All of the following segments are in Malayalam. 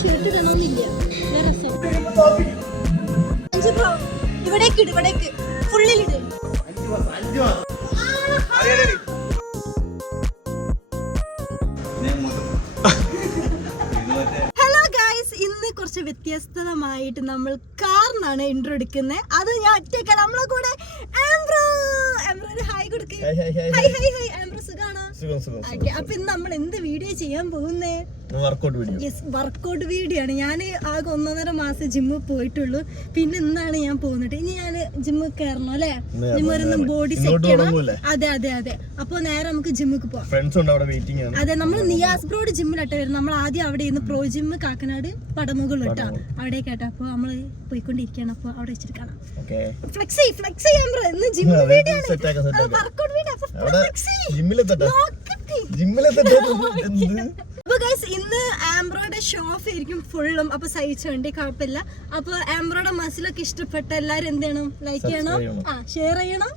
ഷർട്ട് ഇടണമെന്നില്ല. ഇവിടേക്ക് ഫുള്ളിലിട്. ഹലോ ഗൈസ്, ഇന്ന് കുറച്ച് വ്യത്യസ്തമായിട്ട് നമ്മൾ കാറിനാണ് ഇൻട്രോ എടുക്കുന്നത്. അത് ഞാൻ ഒറ്റയ്ക്കല്ല, നമ്മളെ കൂടെ ആംബ്രോ ഹായ് കൊടുക്ക്. ഹായ് ഹായ് ഹായ് ആംബ്രോ, സുഖാണോ? അപ്പൊ ഇന്ന് നമ്മൾ എന്ത് വീഡിയോ ചെയ്യാൻ പോകുന്നേ? വർക്കൗട്ട് വീഡിയോ ആണ്. ഞാൻ ആകെ 1.5 മാസം ജിമ്മിൽ പോയിട്ടുള്ളൂ. പിന്നെ ഇന്നാണ് ഞാൻ പോകുന്നത്. ഇനി ഞാൻ ജിമ്മിൽ കയറണം അല്ലേ? ജിമ്മൊരു ബോഡി സെറ്റ് ചെയ്യണം. അതെ അതെ അതെ. അപ്പൊ നേരെ നമുക്ക് ജിമ്മിക്ക് പോവാം. അതെ, നമ്മൾ നിയാസ് ബ്രോഡ് ജിമ്മിലായിട്ട് വരുന്നത്. നമ്മൾ ആദ്യം അവിടെ ഇരുന്ന് പ്രോ ജിമ്മ് കാക്കനാട് പടമുകളിൽ ഇട്ടാ അവിടേക്ക് ആട്ടോ. അപ്പൊ നമ്മള് പോയിക്കൊണ്ടിരിക്കുകയാണ്. അപ്പൊ അവിടെ വെച്ചിട്ട് കാണാം. ഫ്ലെക്സി ചെയ്യാൻ ഇന്ന് ജിമ്മ് വീഡിയോ ആണ്, വർക്കൗട്ട് വീഡിയോ. അപ്പൊ ഗൈസ്, ഇന്ന് ആംബ്രോയുടെ ഷോ ഓഫ് ആയിരിക്കും ഫുള്ളും. അപ്പൊ സഹിച്ചുണ്ട്, കുഴപ്പമില്ല. അപ്പൊ ആംബ്രോയുടെ മസിലൊക്കെ ഇഷ്ടപ്പെട്ട എല്ലാരും എന്ത് ചെയ്യണം? ലൈക്ക് ചെയ്യണം, ഷെയർ ചെയ്യണം,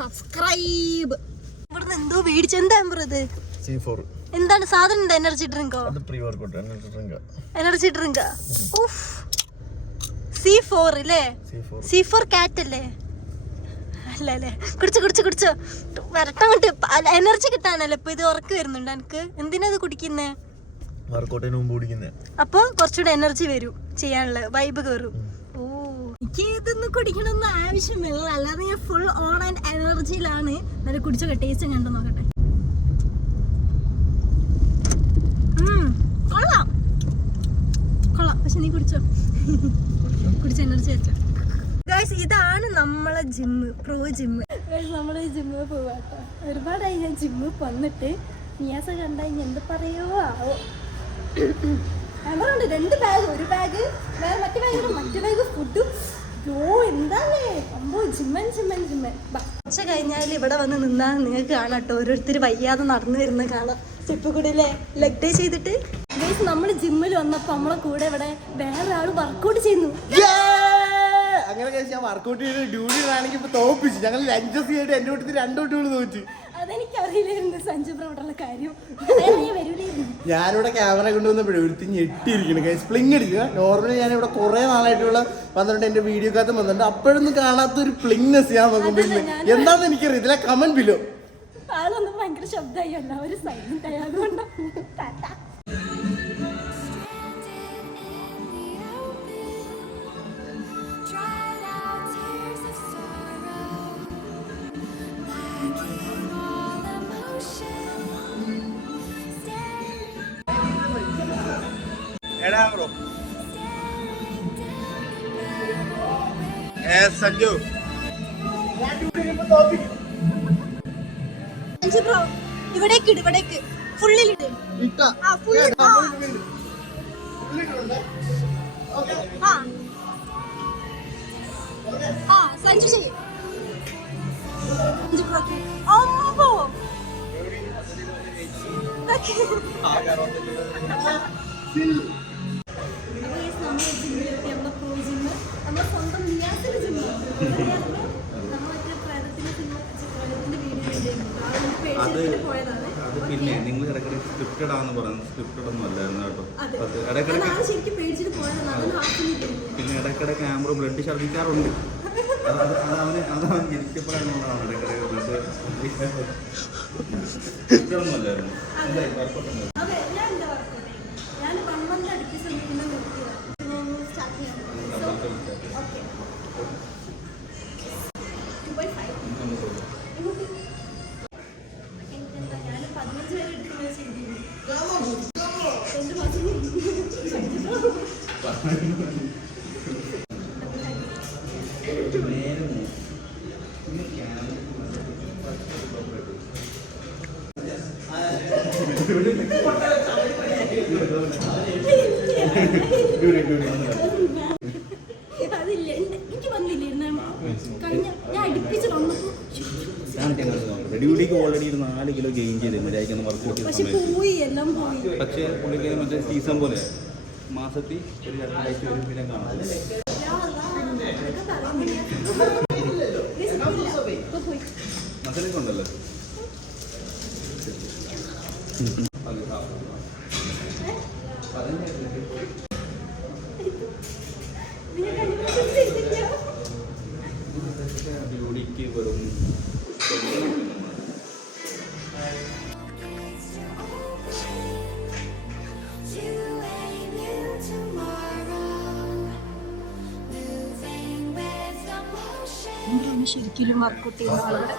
സബ്സ്ക്രൈബ്. ഇവിടുന്ന് എന്തോ മേടിച്ചു. എന്താ ആംബ്രോ ഇത്? എന്താണ് സാധനം? എനർജി ഡ്രിങ്കോ? Energy drink. C4 അല്ലേ? C4 കാറ്റ് അല്ലേ? അല്ലേ? കുടിച്ചോ വരട്ടം കൊണ്ട് എനർജി കിട്ടാനല്ലേ ഇപ്പൊ ഇത്. ഉറക്കം വരുന്നുണ്ട് എനിക്ക്. എന്തിനാ ഇത് കുടിക്കുന്നേ? അപ്പൊ കുറച്ചുകൂടെ എനർജി വരും, ചെയ്യാനുള്ള വൈബ് കയറും. എനിക്ക് ഇതൊന്നും കുടിക്കണമെന്ന് ആവശ്യമില്ല, അല്ലാതെ ഞാൻ ഫുൾ ഓൺ ആൻഡ് എനർജിയിലാണ്. നല്ല കുടിച്ചോ, ടേസ്റ്റ് കണ്ടു നോക്കട്ടെ. കൊള്ളാം. പക്ഷെ നീ കുടിച്ചോ, കുടിച്ച എനർജി വെച്ചോ. ഗൈസ്, ഇതാണ് നമ്മളെ ജിമ്മ്, പ്രോ ജിമ്മ്. നമ്മള് ജിമ്മിൽ പോവാട്ടോ. ഒരുപാടായി ഞാൻ ജിമ്മിൽ വന്നിട്ട്. നിയാസ കണ്ടാ എന്ത് പറയോ ആവോ. നമ്മളുണ്ട് 2 ബാഗ്, ഒരു ബാഗ് വേറെ, മറ്റു ബാഗ് ഫുഡും. എന്താണേ അമ്പോ ജിമ്മൻ. ഉച്ച കഴിഞ്ഞാൽ ഇവിടെ വന്ന് നിന്നാൽ നിങ്ങൾക്ക് കാണാട്ടോ, ഓരോരുത്തർ വയ്യാതെ നടന്നു വരുന്നത് കാണാം. സ്റ്റെപ്പ് കൂടെ അല്ലേ ലെഗ് ഡേ ചെയ്തിട്ട്. ഗൈസ്, നമ്മൾ ജിമ്മിൽ വന്നപ്പോ നമ്മളെ കൂടെ ഇവിടെ വേറെ ആള് വർക്കൗട്ട് ചെയ്യുന്നു. അങ്ങനെ ഞാൻ വർക്കൗട്ട് ചെയ്ത് ഡ്യൂട്ടി ആണെങ്കിൽ ഇപ്പൊ തോപ്പിച്ചു. ഞങ്ങൾ ലഞ്ചസ് ചെയ്തിട്ട് എന്റെ വീട്ടിൽ 2 കുട്ടികൾ തോറ്റു. അതെനിക്കറിയില്ലായിരുന്നു സഞ്ജു ബ്രോട്ടുള്ള കാര്യം. ഞാനിവിടെ ക്യാമറ കൊണ്ടുവന്നപ്പോഴേ ഒരുത്തി ഞെട്ടിയിരിക്കണം. സ്പ്ലിങ് അടിക്കുക. നോർമലി ഞാനിവിടെ കുറെ നാളായിട്ടുള്ള വന്നിട്ട് എന്റെ വീഡിയോക്കകത്ത് വന്നിട്ടുണ്ട്. അപ്പോഴൊന്നും കാണാത്ത ഒരു പ്ലിങ്നെസ് ഞാൻ നോക്കുമ്പോൾ എന്താണെന്ന് എനിക്കറിയാം. ഇതിലെ കമന്റ് ബിലോ. ആളൊന്നും ഭയങ്കര ശബ്ദമായി, എല്ലാവരും സൈലന്റ് ആയി. അതുകൊണ്ട് സഞ്ജു ബ്രോ ഇവിടേക്ക് ഫുള്ളിലിട്. സഞ്ജു ചെയ്യും. നമ്മുടെ സ്വന്തം നിയാസിന്റെ ജിമ്മ്. അത് പിന്നെ നിങ്ങൾ ഇടയ്ക്കിടയ്ക്ക് സ്ക്രിപ്റ്റഡ് ആണെന്ന് പറയുന്നത് സ്ക്രിപ്റ്റഡ് ഒന്നും അല്ലായിരുന്നു കേട്ടോ. പിന്നെ ഇടയ്ക്കിടെ ക്യാമറ ബ്ലഡ് ഛർദ്ദിക്കാറുണ്ട്. അവന് ജനിക്കപ്പെടാനുള്ളതാണ്. ഇടയ്ക്കിടയ്ക്ക് സ്ക്രിപ്റ്റഡൊന്നും അല്ലായിരുന്നു. അതില്ല, എനിക്ക് വന്നില്ലേ കഴിഞ്ഞ ഞാൻ അടുപ്പിച്ച് വന്നപ്പോ. റെഡിയൂഡിക്ക് ഓൾറെഡി 4 കിലോ ഗെയിൻ ചെയ്ത് മര്യാദയ്ക്ക് വർക്കൗട്ട് ചെയ്ത സമയത്ത്. പക്ഷേ പുള്ളിക്ക് മറ്റേ സീസൺ പോലെ മാസത്തിൽ ഒരു 2 ആഴ്ച വരും പിന്നെ കാണാം. മസിലൊക്കെ ഉണ്ടല്ലോ. എനിക്ക് വെറും ശരിക്കും വർക്കൗട്ട് ചെയ്യുന്ന ആളുടെ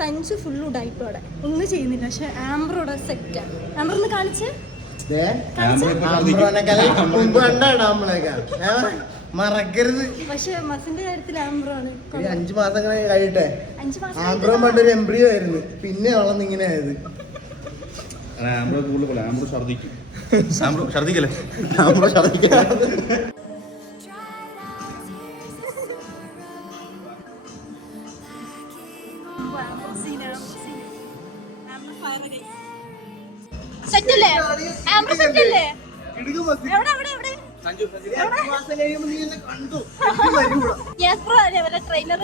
സഞ്ചു ഫുള്ള് ഉടായിപ്പോടെ ഒന്നും ചെയ്യുന്നില്ല. പക്ഷെ ആംബ്രോടെ സെറ്റാണ്. ആംബ്രോ ഒന്ന് കാണിച്ച് മറക്കരുത്. പക്ഷെ മസിന്റെ കാര്യത്തിൽ ആംബ്രോ ആണ്. 5 മാസം കഴിയട്ടെ. 5 മാസം ആംബ്രോ പണ്ടൊരു എംബ്രിയോ ആയിരുന്നു, പിന്നെ വളർന്ന് ഇങ്ങനെ ആയത്. ആംബ്രോ കൂടുതൽ ആംബ്രോ ഛർദിക്കും. ആംബ്രോ ഛർദിക്കല്ലേ? ആംബ്രോ ഛർദിക്കല്ലേ? സെറ്റല്ലേ? ആംബ്രോ സെറ്റല്ലേ? എവിടെ എവിടെ എവിടെ? Yes bro level trainer.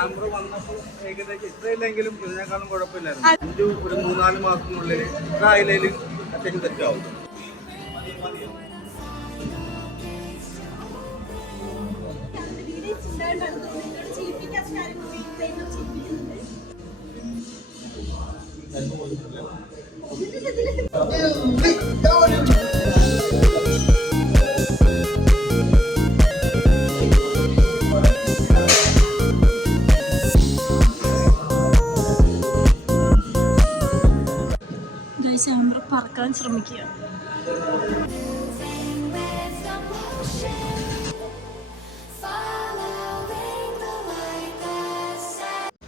ആംബ്രോ വന്നപ്പോൾ ഏകദേശം ഇത്രയില്ലെങ്കിലും ഇതിനേക്കാളും കുഴപ്പമില്ലായിരുന്നു. ഒരു 3-4 മാസത്തിനുള്ളിൽ കായലയിൽ അത്യാവശ്യം തെറ്റാവും. ആംബ്രോ പറക്കാൻ ശ്രമിക്കുക.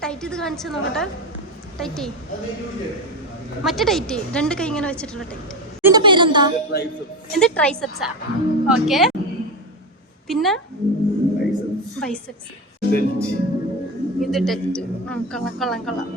ടൈറ്റ് ഇത് കാണിച്ചു നോക്കട്ടെ. ടൈറ്റ് മറ്റേ ടൈറ്റ് 2 കൈ ഇങ്ങനെ വെച്ചിട്ടുള്ള ടൈറ്റ്. ഇതിന്റെ പേരെന്താ? എന്ത്? ട്രൈസെപ്സാ. ഓക്കെ. പിന്നെ ബൈസെപ്സ്. ഇത് ടെറ്റ്. കൊള്ളാം കൊള്ളാം കൊള്ളാം.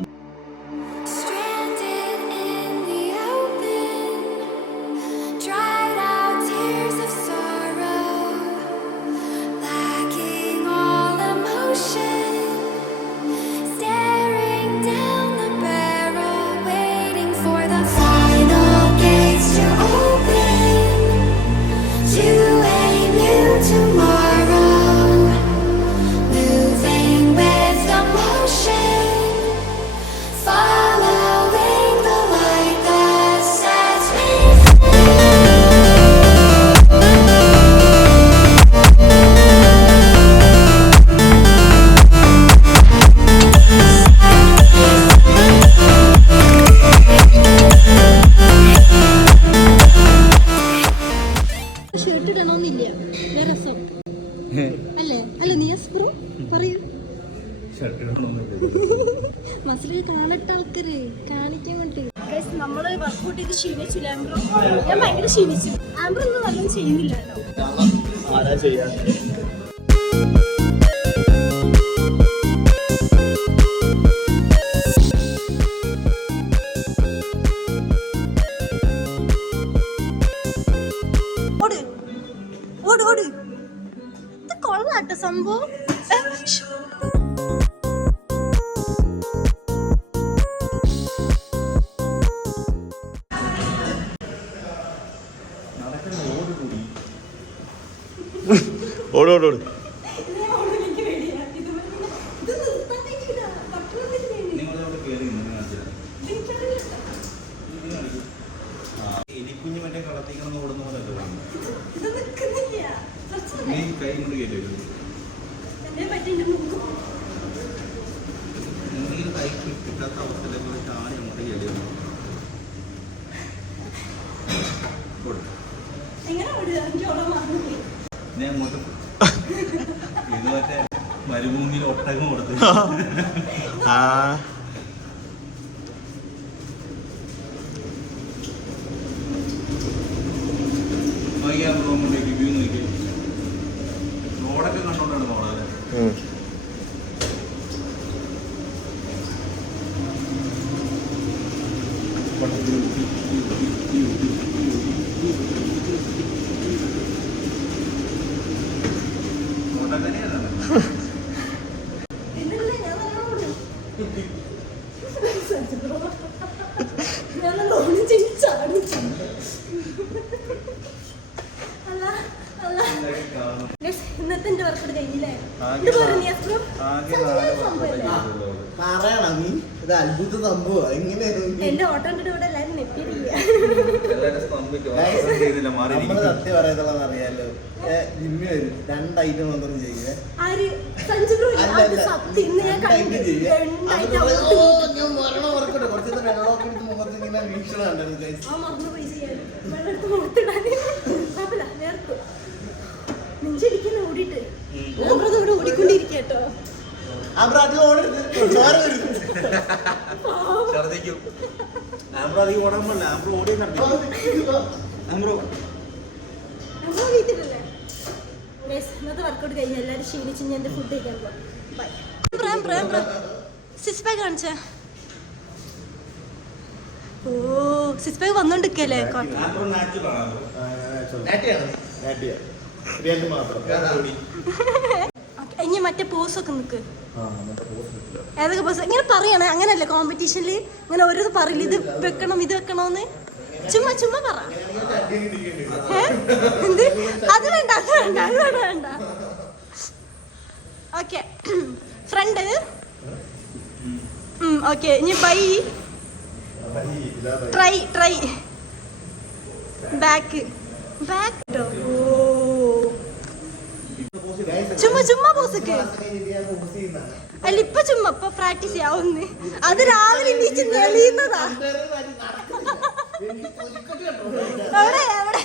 ഷർട്ട് ഇടണമെന്നില്ല, രസം അല്ലേ? അല്ല നീ ബ്രോ പറയൂ. മസിൽ കാണട്ട ആൾക്കാര് കാണിക്കാൻ വേണ്ടി. നമ്മള് വർക്കൗട്ട് ചെയ്ത് ക്ഷീണിച്ചില്ല ആംബ്രോ. ഞാൻ ഭയങ്കര ക്ഷീണിച്ചു. ആംബ്രോ ഒന്നും നല്ലോണം ചെയ്യുന്നില്ല കേട്ടോ. ആരാ ചെയ്യാ? ഓട് ഓട്. ഇത് കൊള്ളാട്ടോ സംഭവം. ഓടോടോട്. എലിക്കുഞ്ഞ് മറ്റേ കളത്തിക്കണം ഓടുന്ന പോലെ നീ കൈ കൊണ്ട് കയറ്റി എന്തെങ്കിലും കൈ കിട്ടാത്ത അവസ്ഥയിലേക്ക് ചാടി അങ്ങോട്ട് കയറി ഞാൻ അങ്ങോട്ട് ഇത് മറ്റേ മരുഭൂമിയിൽ ഒട്ടകം കൊടുത്തു. റോഡിലേക്ക് വ്യൂ നോക്കി റോഡൊക്കെ കണ്ടോണ്ടാണ് പോണത്. ഇന്നത്തെ എന്റെ വർക്കൗട്ട് കഴിഞ്ഞില്ലേ? പറയണം നീ, ഇത് അത്ഭുത സംഭവം. എന്റെ ഓട്ടം കണ്ടിട്ട് ഇവിടെ എല്ലാരും നെറ്റിയിരിക്കുക. നമ്മള് സത്യം പറയത്തുള്ളതെന്ന് അറിയാലോ. ജിമ്മി വരും 2 ഐറ്റം മാത്രം ചെയ്യുവേ. ആര്? സഞ്ജു ബ്രോ. അത് സത്യം. ഇന്ന് ഞാൻ കണ്ടു. 2 ഐറ്റം വർക്കൗട്ട് കുറച്ച് വെള്ളമൊക്കെ എടുത്ത് മുഖത്ത് ഇങ്ങനെ വീക്ഷണം ഉണ്ടായിരുന്നു. ആ മറന്നു പോയി ചെയ്യാൻ. വെള്ളമെടുത്ത് മുഖത്തിടാന് കുഴപ്പമില്ല. നേർത്തു നെഞ്ചടിക്കുന്ന ഓടിയിട്ട് ഇവിടെ ഓടിക്കൊണ്ടിരിക്കട്ടോ. ഇന്നത്തെ വർക്കൗട്ട് കഴിഞ്ഞ എല്ലാരും ക്ഷീണിച്ച് ഞാൻ ഫുഡ് കഴിക്കാൻ പോവാം. സിക്സ് പാക്ക് കാണിച്ചേ. ഓ സിക്സ് പാക്ക് വന്നോണ്ടിരിക്കല്ലേ? ഇനി മറ്റേ പോസ് ഒക്കെ നിക്ക്. ഏതൊക്കെ പോസ് ഇങ്ങനെ പറയണേ? അങ്ങനല്ലേ കോമ്പറ്റീഷനിൽ ഇങ്ങനെ ഓരോ പറയില്ല, ഇത് വെക്കണം ഇത് വെക്കണോന്ന്. ചുമ്മാ പറ. എന്ത്? അത് വേണ്ട അത് വേണ്ട അത് വേണ്ട വേണ്ട. Okay friend. ഓക്കെ ഇനി ബൈ ട്രൈ ബാക്ക് ബാക്ക്. ഓ ചുമ്മാ പോസൊക്കെ അല്ല ഇപ്പൊ ചുമ്മാ ഇപ്പൊ പ്രാക്ടീസ് ചെയ്യാവുന്ന. അത് രാവിലെ എണീച്ച് തെളിയുന്നതാ. എവിടെ എവിടെ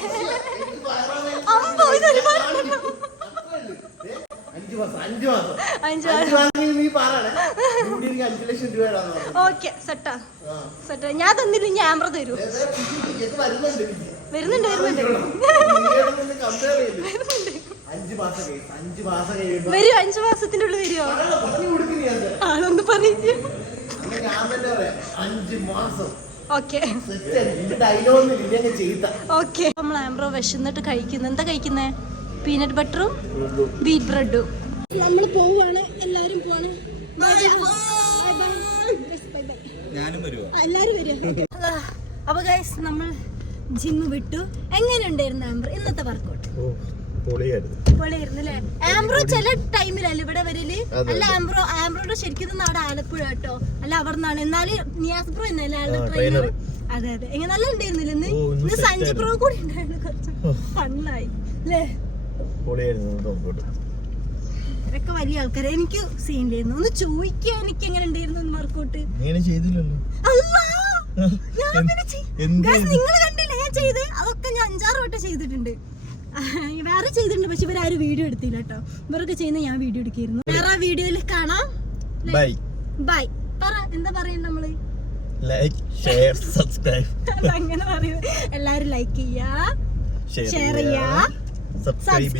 അമ്പോ ഇത് ഒരുപാട്. 5 ഓക്കെ സെറ്റാ സെറ്റാ. ഞാൻ തന്നില്ല, ഞാൻ ആമ്പ്ര തരൂ. വരുന്നുണ്ട് വരൂ. 5 മാസത്തിന്റെ ഉള്ളിൽ വരുമോ? ആളൊന്ന് പറഞ്ഞു. Okay okay. നമ്മൾ ആംബ്രോ വിശന്നിട്ട് കഴിക്കുന്നത് എന്താ കഴിക്കുന്നേ? പീനട്ട് ബട്ടറും വീറ്റ് ബ്രെഡും. നമ്മൾ പോവാണ്, എല്ലാരും പോവാണ്. എല്ലാരും വരും. അപ്പൊ ഗൈസ് നമ്മൾ ജിമ്മ് വിട്ടു. എങ്ങനെയുണ്ടായിരുന്നു ആംബ്രോ ഇന്നത്തെ വർക്കൗട്ട്? പൊളിയായിരുന്നു അല്ലേ? ആംബ്രോ ചില ടൈമിലല്ല ഇവിടെ വരല്. അല്ല ആംബ്രോയുടെ ശരിക്കും നാട് ആലപ്പുഴ കേട്ടോ. അല്ല അവിടെ നിന്നാണ്. എന്നാലും നിയാസ് ബ്രോ എന്നല്ലേ ആളുടെ ട്രെയിനർ? അതെ അതെ. എങ്ങനെ നല്ല ഉണ്ടായിരുന്നില്ല ഇന്ന്? സഞ്ജു ബ്രോ കൂടി ഉണ്ടായിരുന്നു. കുറച്ച് ഫണ്ണായി അല്ലേ? ഇവരൊക്കെ വലിയ ആൾക്കാരെ. എനിക്ക് സീനിലായിരുന്നു. ഒന്ന് ചോദിക്കുക എനിക്ക് എങ്ങനെ ഉണ്ടായിരുന്നു വർക്കൗട്ട്. നിങ്ങൾ കണ്ടില്ല ഞാൻ ചെയ്ത്? അതൊക്കെ ഞാൻ 5-6 വട്ടം ചെയ്തിട്ടുണ്ട്. വേറെ ചെയ്തിട്ടുണ്ട്, പക്ഷെ ഇവരാരും വീഡിയോ എടുത്തില്ല കേട്ടോ. ഇവരൊക്കെ ചെയ്യുന്ന ഞാൻ വീഡിയോ എടുക്കായിരുന്നു. വേറെ വീഡിയോയിൽ കാണാം. ബൈ പറ. എന്താ പറയണ്ട നമ്മള്? Like share subscribe. അങ്ങനെ പറയുന്നത്. എല്ലാരും ലൈക്ക് ചെയ്യാ, ഷെയർ ചെയ്യാ, സബ്സ്ക്രൈബ്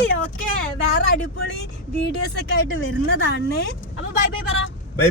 ചെയ്യാ. ഓക്കെ വേറെ അടിപൊളി വീഡിയോസ് ഒക്കെ ആയിട്ട് വരുന്നതാണ്. അപ്പൊ ബൈ പറ. ബൈ